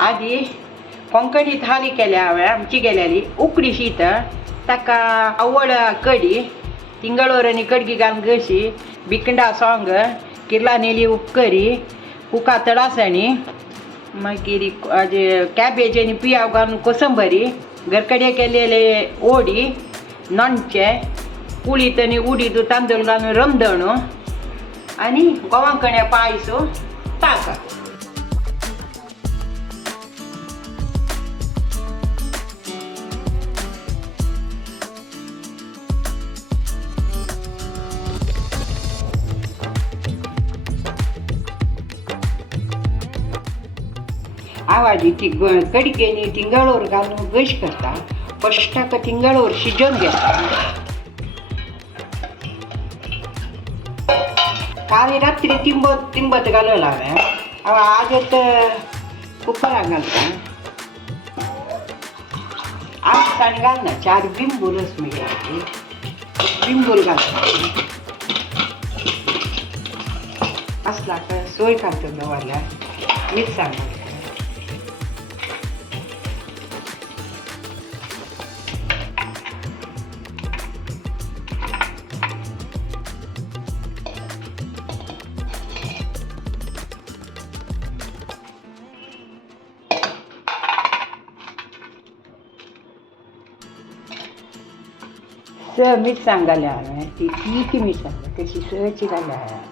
आधी कोंकणी थाली केल्या हांवें आमची गेलेली उकडीशी तर ताका आवड कडी तिंगळोर आनी कडगी घालून गशी भिकंडा सोंग किर्ला नेली उपकरी कुका तळासणी मागीर हाजे कॅबेज आनी पियाव घालून कोसंबरी घरकडे केलेले ओडी नॉनचे कुळीत आनी उडीद तांदूळ घालून रमदणू आनी गोवांकण्या पायसो ताका आवाजी ती कडकेनी तिंगळोर घालून गश करता फस्टाक तिंगळोर शिजोवन घेता काल रात्री तिंबत घालून हांवें आज कुकराक घालता आज ताणें घालना 4 बिंबूरच मिळटा बिंबूर घालता असलाक सोय घालता दवरल्यार मिरसांग घालता मिरसांग घाल्या हांवें ती तीख मिरसांग तशी सची घाल्या हांवें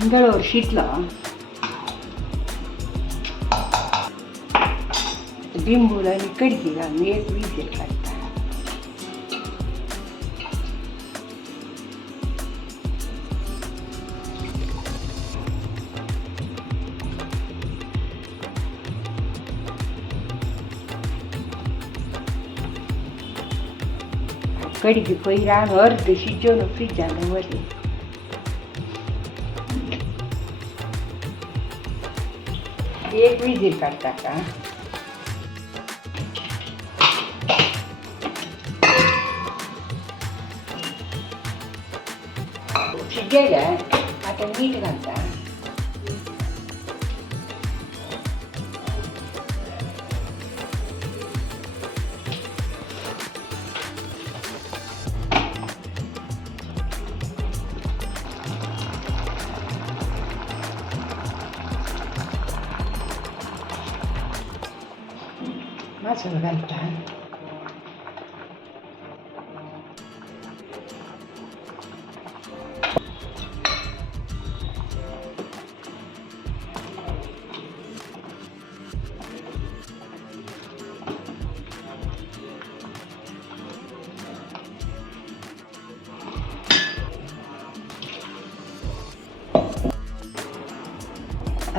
तिंगळोर शिजलो बिंबूर आनी कडकी घालून एक विजील काडटा कडकी पयरान अर्द शिजोवन फ्रिजान दवरली एक विजील काडटा का शिजयल्या आतां मीठ घालता मसालो घालता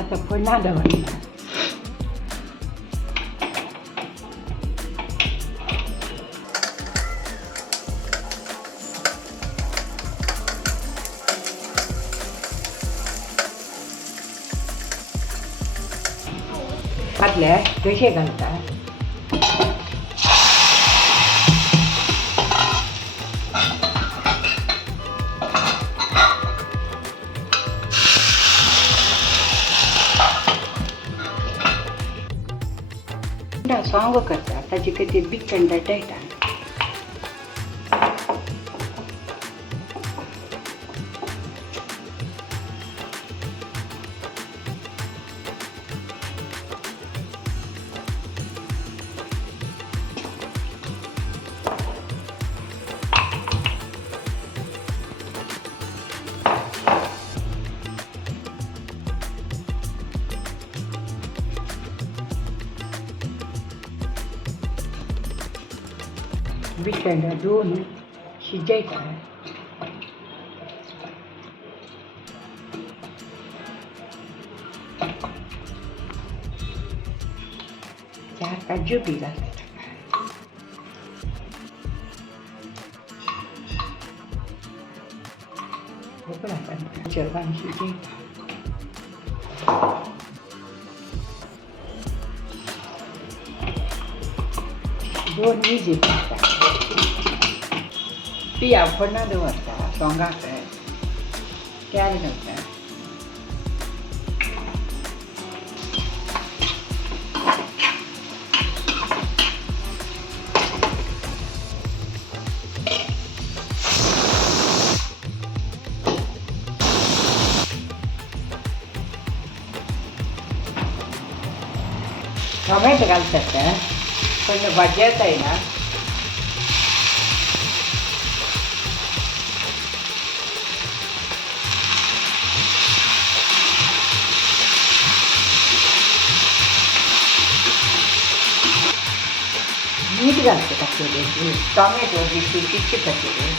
आता पुन्हा दवरली फाटल्या कशे घालता सोंग करता ताचे खातीर भिकंडा दळटा भिकंडा दोन शिजयता चार काजू बी घालता चरवान शिजयता 2 विजी पिया फोडणा दवरता सोंगाक तेल घालता टोमॅटो घालतात पण भाजी येता येईना मीठ घालते टाकलेले टोमॅटो बिलकुल किचकीत टाकलेले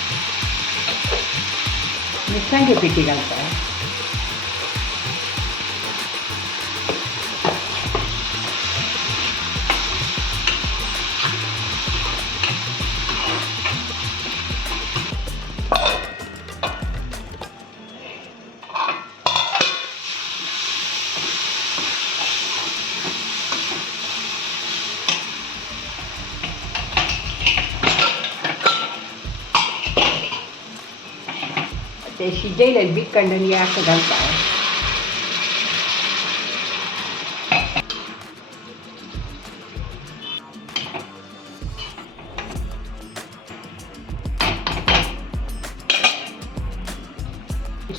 मिरसांगे पिठी घालता ते शिजयलेलं बिकंडनी असं घालता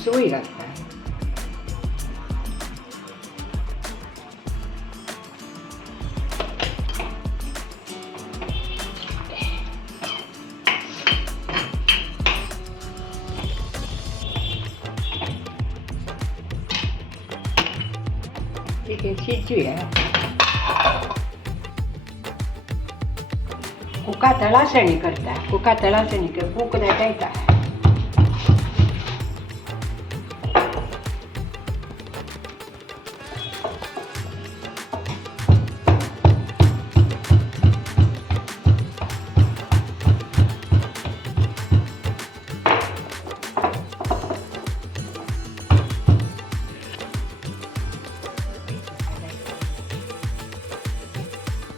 सोय घालता शिजूया कुका तळासणी करता कुका तळासणी कूक देता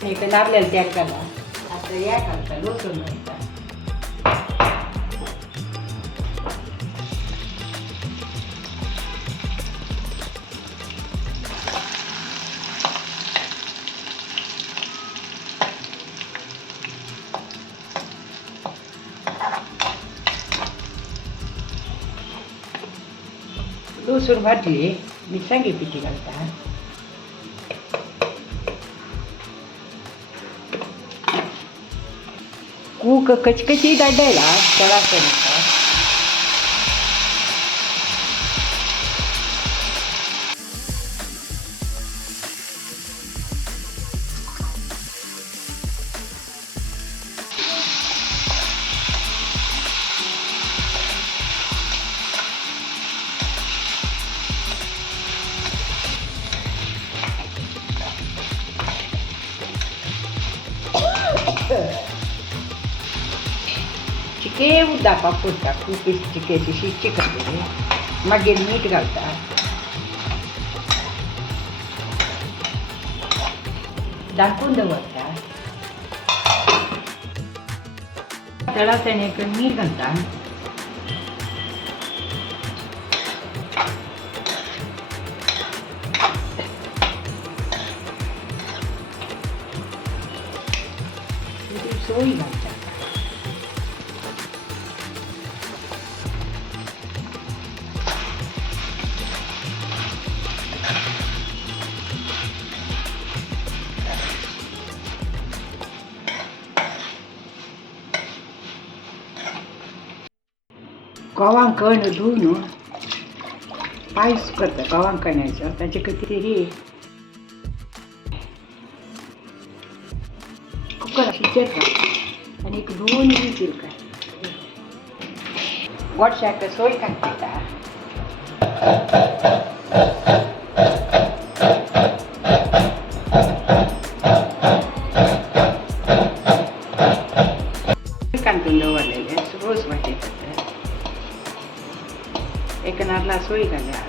एक नारळाला तेल घाला आता या घालता लसूण घालता लसूण भाजली मिरसांगे पिठी घालता कूक कचकची दाडायला तळासणी चिके उद्दापा पुरता खूप चिकेची शिजची करते मागीर मीठ घालता दाखवून दवरता तळासणी मीठ घालता सोय घालता कण धुवून पायस करता कवांकण्याचं त्याचे किती कुकर शिजत आणि एक 2 विजील का गोडशाक सोय घालता कांतून दवरलेले रोज वाटेत एक नारळा सोय घाल्या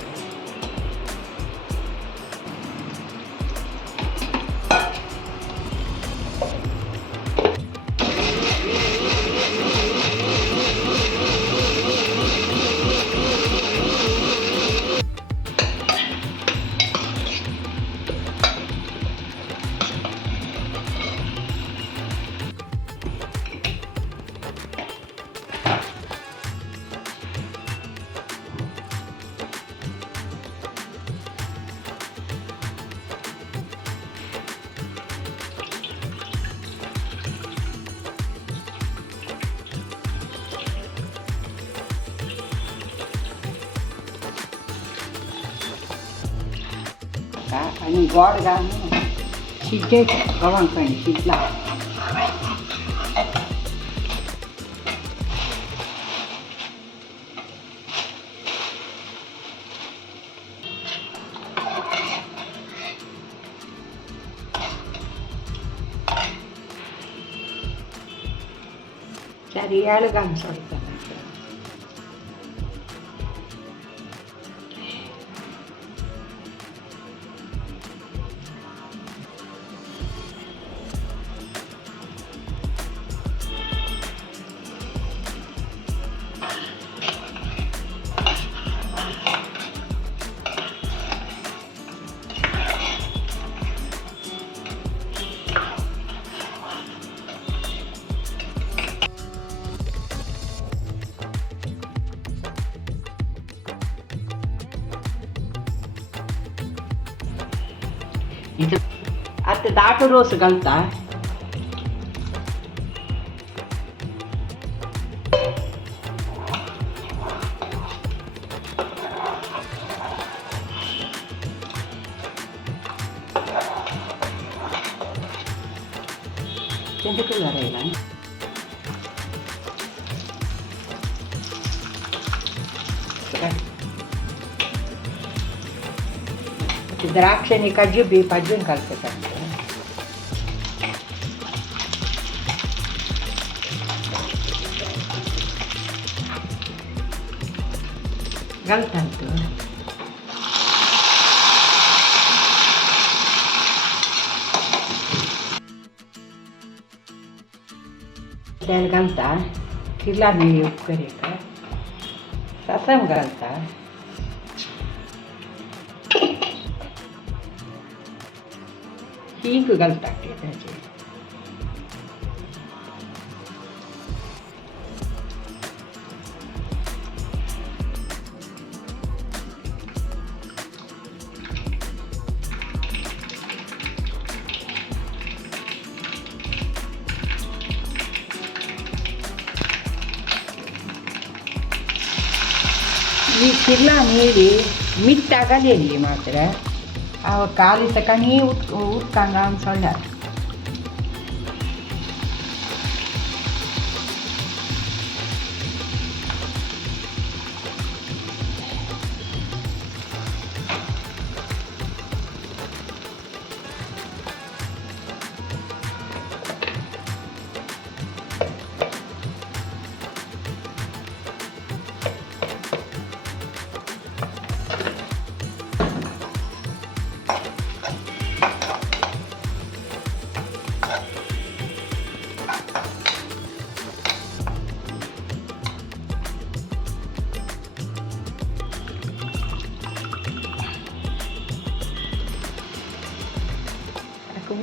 ताका आनी गोड घालून शिजयता गव्हां कणी शिजला चारियाळ घालून सोडटा आता दाट रोस घालता ఎందుకు వరేలా द्राक्ष आणि काजू बी भाजून घालतात घालतात तेल घालता किल्ला नेळी उपकरिता सासम घालता हींग घालता त्याचे ಈ ಕಿರ್ಲ ನೀಡಿ ಮಿಟ್ಟಾಗಲೇಲಿ ಮಾತ್ರ ಅವ ಕಾಲಿ ತಕನಿ ಉಟ್ಕಂಗ ಅನ್ಸೊಂಡ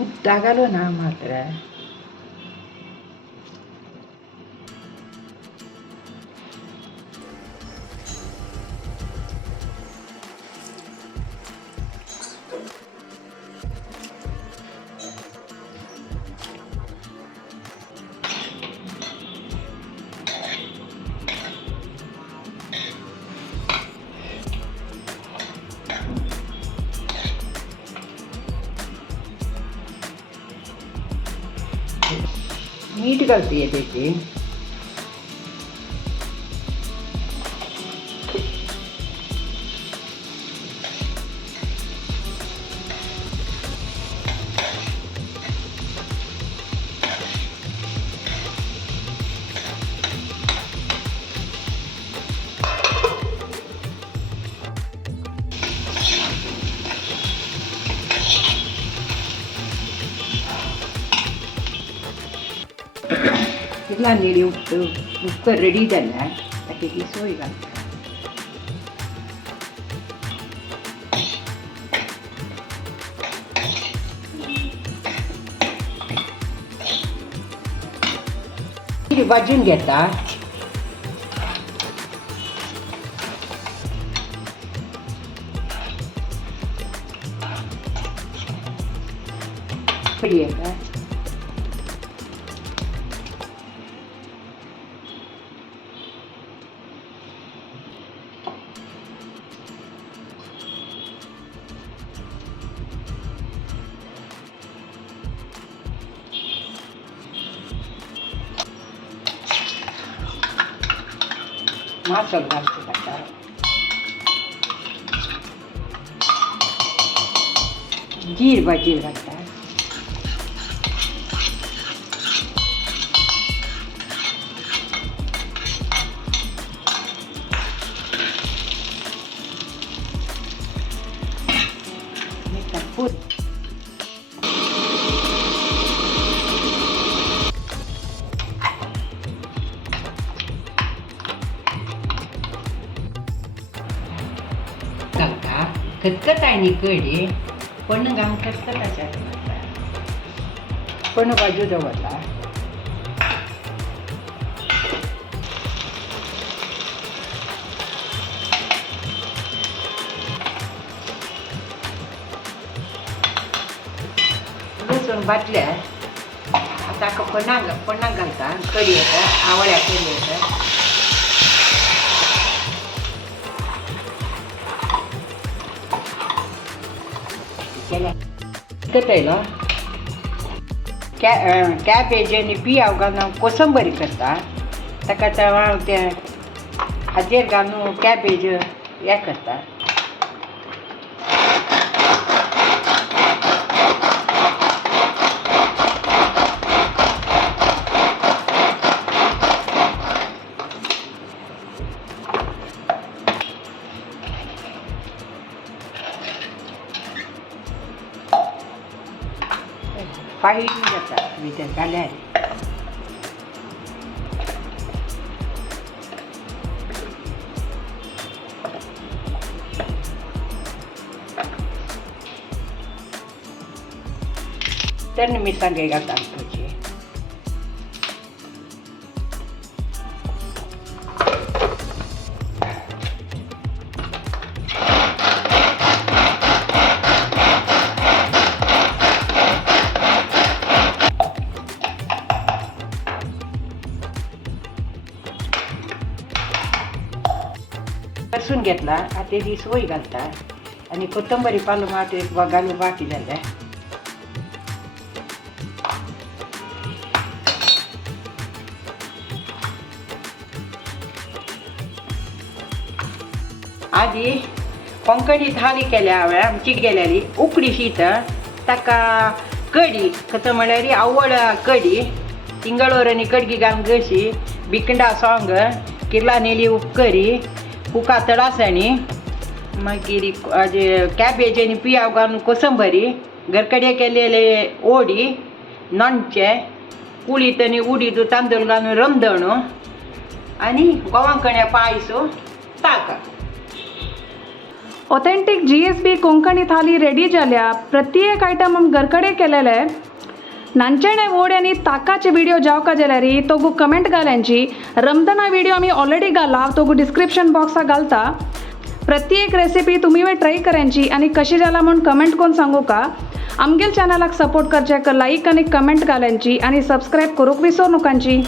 ಉದ್ದಾಗಲೂ ನಾ ಮಾತ್ರ मीठ घालते त्याची कितला नीडी उक्कर रेडी जाल्या ताका ती सोय घालता भाजून घेता फ्री आहे का मासोल घालता ताका जीर भाजी घालता पूत घालता खतखतायनी कडी पण घालून खतखताच्या पण बाजू दवरला लसूण बाटल्या आता पन्ना घालता कडी येता आवळ्या कडी येता कतयलो कॅबेज आनी पियाव घालून कोसंबरी करता ताका ते हाजेर घालून कॅबेज हे करता फाईन जाता भितर घाल्यार तर मिरसांगे घालता तुजी लसूण घेतला आता ती सोय घालता आणि कोथंबरी पालो मात घालून बाकी जाल्या आधी कोंकणी थाली केल्या हांवें आमची गेल्याली उकडी शीत ताका कडी कथ म्हळ्यार आवड कडी तिंगळोर आनी कडगी घालून गशी भिकंडा सोंग किर्ला नेली उपकरी कुका तळासणी मागीर कॅबेज आनी पियाव घालून कोसंबरी घरकडे केलेले ओडी नॉनचे कुळीत आनी उडीद तांदूळ घालून रमदणू आनी गोवांकण्या पायसो ताका ऑथेंटिक GSB कोंकणी थाली रेडी जाल्या प्रत्येक आयटम आम घरकडे केलेले नांचेणे वोड आनी ताकाचे व्हिडिओ जावका जाल्यार तोगू कमेंट घाल्यांची रमदना व्हिडिओ आमी ऑलरेडी घाला तोगू डिस्क्रिप्शन बॉक्सा घालता प्रत्येक रेसिपी तुम्ही ट्राय करांची आणि कशी जाला म्हणून कमेंट करून सांगू का आमगेल चॅनलाक सपोर्ट करचे लाईक आणि कमेंट घाल्यांची आणि सबस्क्राईब करूक विसरू नकांची।